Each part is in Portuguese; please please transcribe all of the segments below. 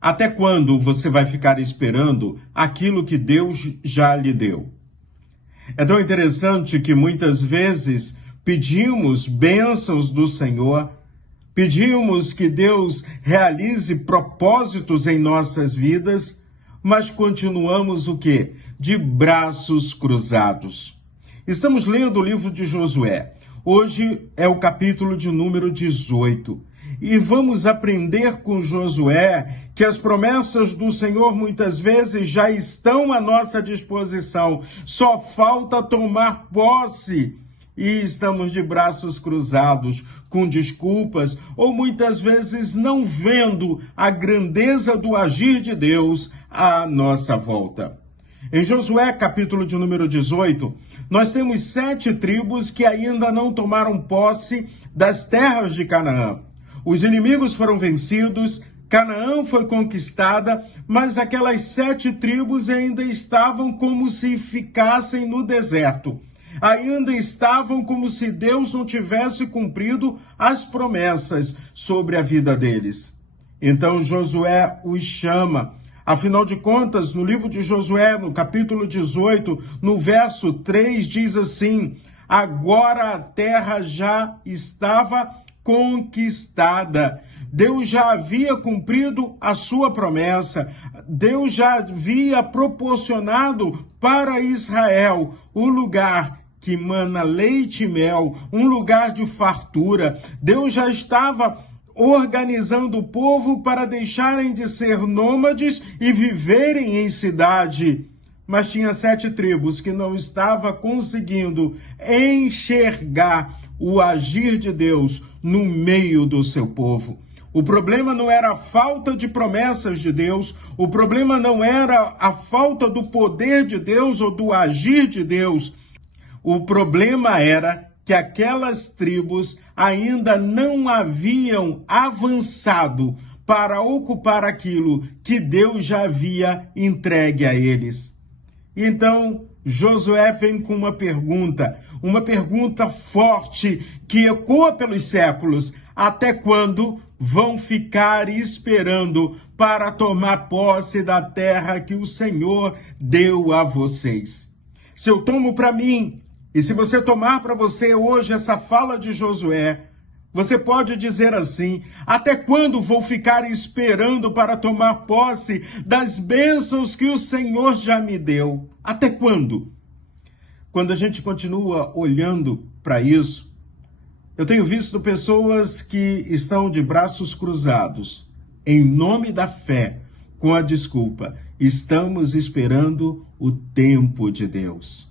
Até quando você vai ficar esperando aquilo que Deus já lhe deu? É tão interessante que muitas vezes pedimos bênçãos do Senhor, pedimos que Deus realize propósitos em nossas vidas, mas continuamos o quê? De braços cruzados. Estamos lendo o livro de Josué. Hoje é o capítulo de número 18. E vamos aprender com Josué que as promessas do Senhor muitas vezes já estão à nossa disposição. Só falta tomar posse. E estamos de braços cruzados, com desculpas, ou muitas vezes não vendo a grandeza do agir de Deus à nossa volta. Em Josué, capítulo de número 18, nós temos 7 tribos que ainda não tomaram posse das terras de Canaã. Os inimigos foram vencidos, Canaã foi conquistada, mas aquelas 7 tribos ainda estavam como se ficassem no deserto. Ainda estavam como se Deus não tivesse cumprido as promessas sobre a vida deles. Então Josué os chama. Afinal de contas, no livro de Josué, no capítulo 18, no verso 3, diz assim: agora a terra já estava conquistada. Deus já havia cumprido a sua promessa. Deus já havia proporcionado para Israel o lugar que mana leite e mel, um lugar de fartura. Deus já estava organizando o povo para deixarem de ser nômades e viverem em cidade. Mas tinha 7 tribos que não estavam conseguindo enxergar o agir de Deus no meio do seu povo. O problema não era a falta de promessas de Deus, o problema não era a falta do poder de Deus ou do agir de Deus. O problema era que aquelas tribos ainda não haviam avançado para ocupar aquilo que Deus já havia entregue a eles. Então, Josué vem com uma pergunta forte que ecoa pelos séculos. Até quando vão ficar esperando para tomar posse da terra que o Senhor deu a vocês? Se eu tomo para mim, e se você tomar para você hoje essa fala de Josué, você pode dizer assim: até quando vou ficar esperando para tomar posse das bênçãos que o Senhor já me deu? Até quando? Quando a gente continua olhando para isso, eu tenho visto pessoas que estão de braços cruzados, em nome da fé, com a desculpa: estamos esperando o tempo de Deus.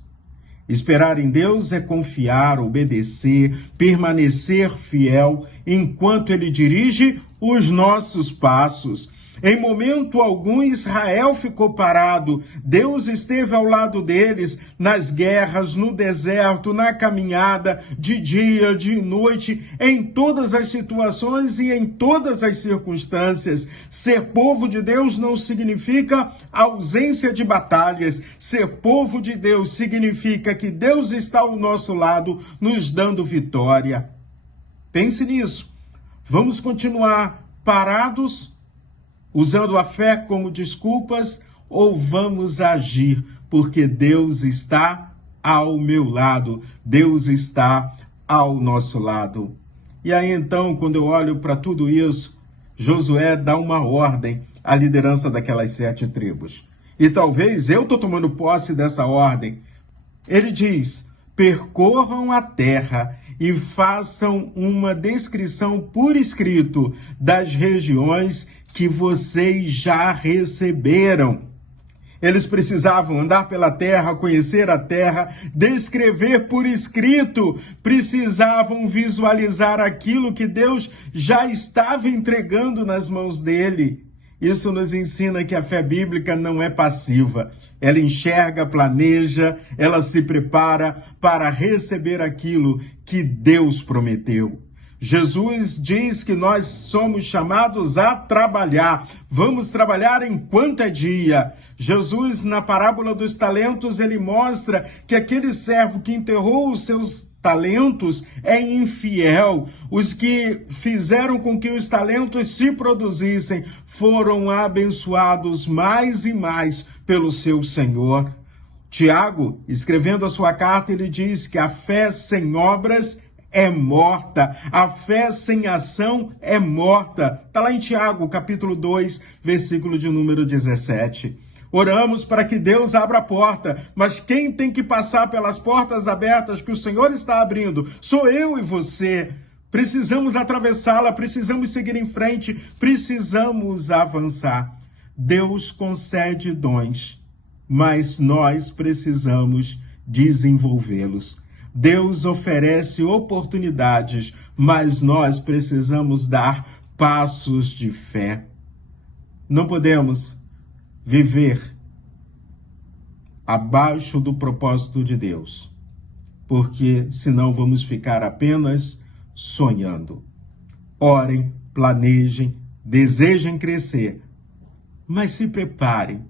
Esperar em Deus é confiar, obedecer, permanecer fiel enquanto Ele dirige os nossos passos. Em momento algum, Israel ficou parado. Deus esteve ao lado deles nas guerras, no deserto, na caminhada, de dia, de noite, em todas as situações e em todas as circunstâncias. Ser povo de Deus não significa ausência de batalhas. Ser povo de Deus significa que Deus está ao nosso lado, nos dando vitória. Pense nisso. Vamos continuar parados, usando a fé como desculpas, ou vamos agir, porque Deus está ao meu lado, Deus está ao nosso lado. E aí então, quando eu olho para tudo isso, Josué dá uma ordem à liderança daquelas 7 tribos. E talvez eu estou tomando posse dessa ordem. Ele diz: percorram a terra e façam uma descrição por escrito das regiões que vocês já receberam. Eles precisavam andar pela terra, conhecer a terra, descrever por escrito, precisavam visualizar aquilo que Deus já estava entregando nas mãos dele. Isso nos ensina que a fé bíblica não é passiva. Ela enxerga, planeja, ela se prepara para receber aquilo que Deus prometeu. Jesus diz que nós somos chamados a trabalhar. Vamos trabalhar enquanto é dia. Jesus, na parábola dos talentos, ele mostra que aquele servo que enterrou os seus talentos é infiel. Os que fizeram com que os talentos se produzissem foram abençoados mais e mais pelo seu Senhor. Tiago, escrevendo a sua carta, ele diz que a fé sem obras é morta, a fé sem ação é morta. Está lá em Tiago, capítulo 2, versículo de número 17. Oramos para que Deus abra a porta, mas quem tem que passar pelas portas abertas que o Senhor está abrindo sou eu e você. Precisamos atravessá-la, precisamos seguir em frente, precisamos avançar. Deus concede dons, mas nós precisamos desenvolvê-los. Deus oferece oportunidades, mas nós precisamos dar passos de fé. Não podemos viver abaixo do propósito de Deus, porque senão vamos ficar apenas sonhando. Orem, planejem, desejem crescer, mas se preparem,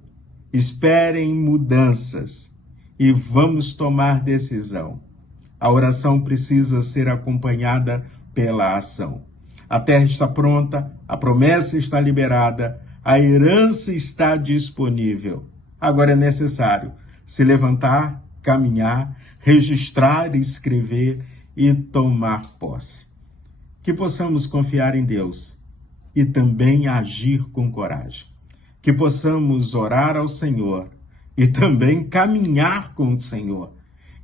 esperem mudanças e vamos tomar decisão. A oração precisa ser acompanhada pela ação. A terra está pronta, a promessa está liberada, a herança está disponível. Agora é necessário se levantar, caminhar, registrar, escrever e tomar posse. Que possamos confiar em Deus e também agir com coragem. Que possamos orar ao Senhor e também caminhar com o Senhor.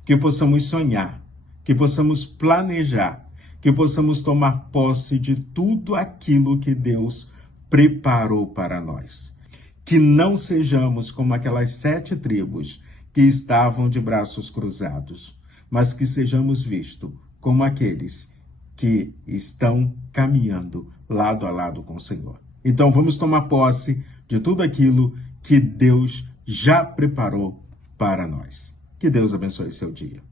Que possamos sonhar, que possamos planejar, que possamos tomar posse de tudo aquilo que Deus preparou para nós. Que não sejamos como aquelas 7 tribos que estavam de braços cruzados, mas que sejamos vistos como aqueles que estão caminhando lado a lado com o Senhor. Então vamos tomar posse de tudo aquilo que Deus já preparou para nós. Que Deus abençoe seu dia.